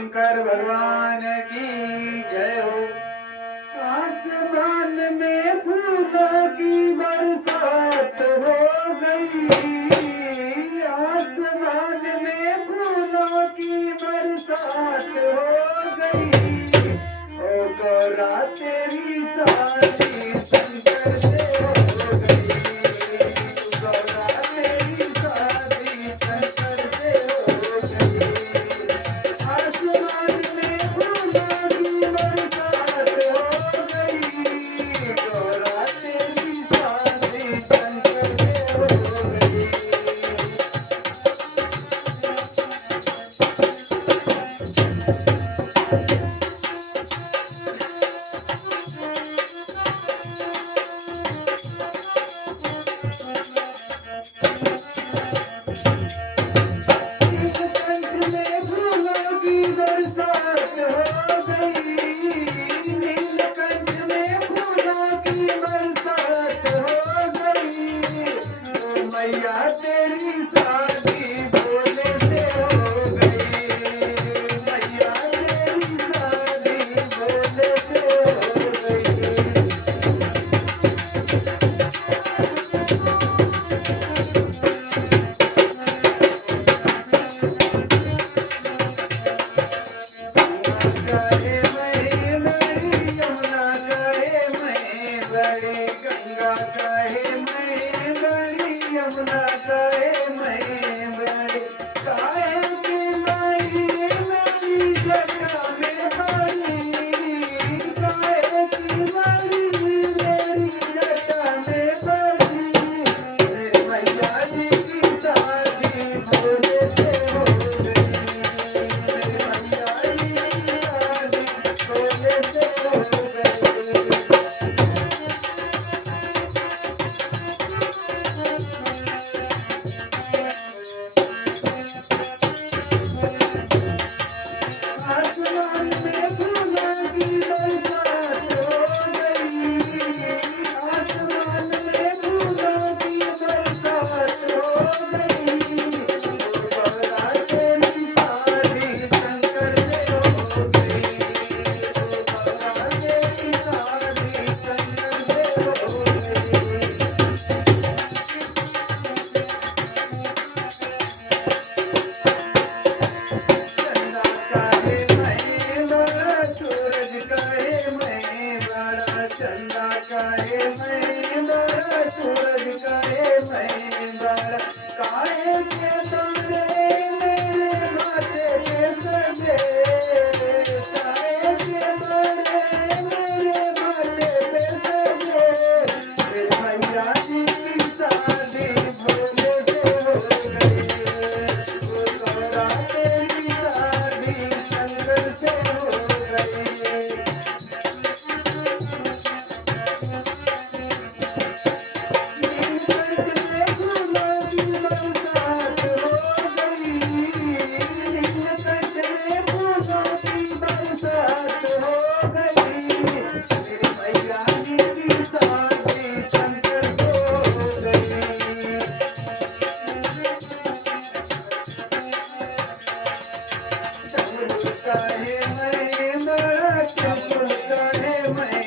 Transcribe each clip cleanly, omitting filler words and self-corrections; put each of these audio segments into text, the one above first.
शंकर भगवान की जय हो। आसमान में फूलों की बरसात हो गई, आसमान में फूलों की बरसात हो गई। ओ गौरा तेरी शादी शंकर से हो गई, गौरा तेरी शादी शंकर से हो गई। आसमान में फूलों की बरसात हो गई, गौरा तेरी शादी शंकर से हो गई। गंगा कहे मैं बड़ी, यमुना कहे मैं बड़ी, काहे की माई मेरी जटा में बड़ी, काहे की माई मेरी जटा में बड़ी। मेरे मैया जी की शादी भोले से हो गई, मेरे मैया जी की शादी भोले से हो गई। आसमान में फूलों की बरसात हो गई, आसमान में फूलों की बरसात हो गई। गौरा तेरी शादी शंकर से हो गई, गौरा तेरी शादी शंकर से हो गई। चंदा काहे मैं बड़ा, सूरज काहे मैं बड़ा, चंदा काहे मैं बड़ा, सूरज काहे मैं बड़ा, काहे के तारे मेरे माथे पे सजे, काहे के तारे मेरे माथे पे सजे। मेरे मैया जी की शादी भोले से हो गई, गौरा तेरी शादी शंकर से हो गई। नीलकंठ में फूलों की बरसात हो गई, नीलकंठ में फूलों की बरसात हो गई। मेरी मैया जी की शादी शंकर से हो गई। डमरू काहे मैं बड़ा, त्रिशूल काहे मैं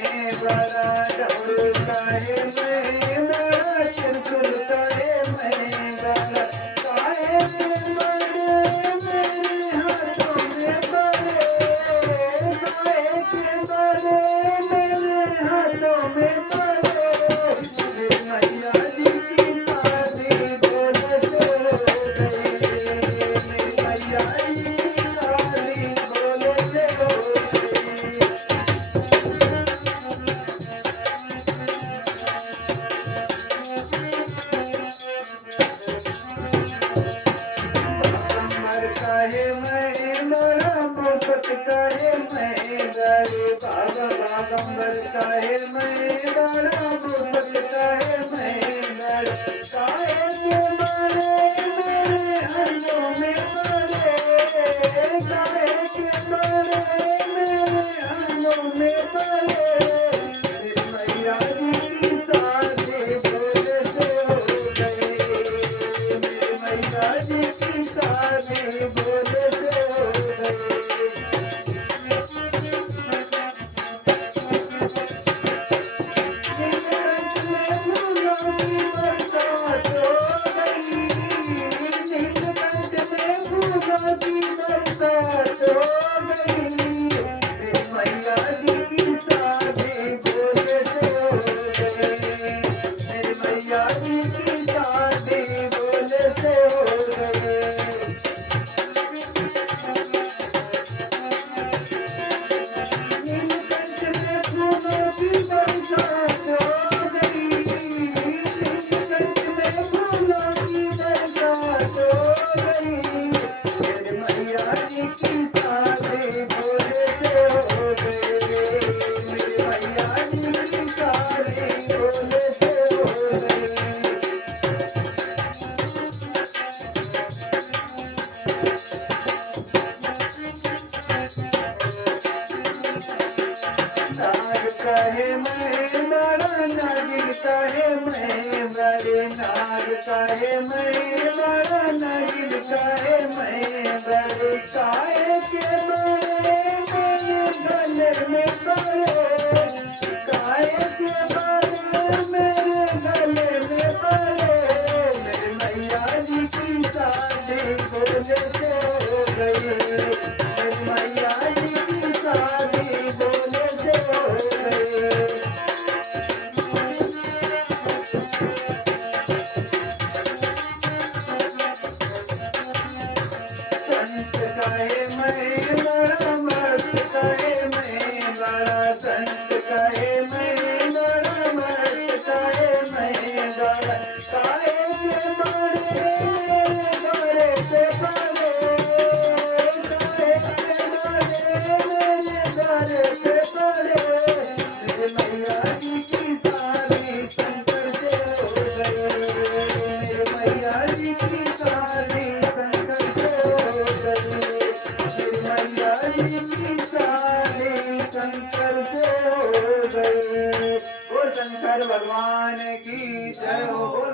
बड़ा, डमरू काहे मैं बड़ा, त्रिशूल काहे मैं बड़ा, काहे के बड़े मेरे हाथों में बड़े, काहे के बड़े मेरे हाथों में बड़े। मेरी मैया जी की शादी भोले से हो गई, मेरी मैया जी की शादी भोले से हो गई। बागंबर काहे मैं बड़ा, मुफ्त काहे मैं बड़े, बाबा बागंबर काहे मैं बड़ा, मुफ्त काहे मैं बड़ा, काहे के बड़े मेरे अंगों में बड़े, काहे के बड़े मेरे अंगों में बड़े। मेरी मैया जी की शादी भोले से हो गई, मेरी मैया जी की शादी भोले से हो गई। फूलों की बरसात हो गई, मेरी मैया जी की शादी भोले से हो गई, मेरी मैया जी की शादी भोले से हो गई। नीलकंठ में फूलों की बरसात हो गई, नीलकंठ में फूलों की बरसात हो गई, मेरी मैया जी की शादी भोले से हो गई, मेरी मैया जी की शादी भोले से हो गई। नाग कहे मैं बड़ा, नागिन कहे मैं बड़े, नाग कहे मैं बड़ा, नागिन कहे मैं बड़े, काहे के बड़े मेरे गले में पड़े, काहे के बड़े मेरे गले में पड़े, मेरी मैया जी की शादी भोले से हो गई, मेरी मैया जी की शादी भोले से हो गई। संत कहे मैं बड़ा, मस्त कहे मैं बड़ा, संत कहे मैं बड़ा, मस्त कहे मैं बड़ा, काहे के बड़े मेरे गले से पड़े, काहे के बड़े मेरे गले से पड़े, मेरी मैया जी की शादी शंकर से हो गई, मेरी मैया जी की शादी शंकर से हो गई, मेरी मैया जी की शादी शंकर से हो गई। बोल शंकर भगवान की जय हो। बोल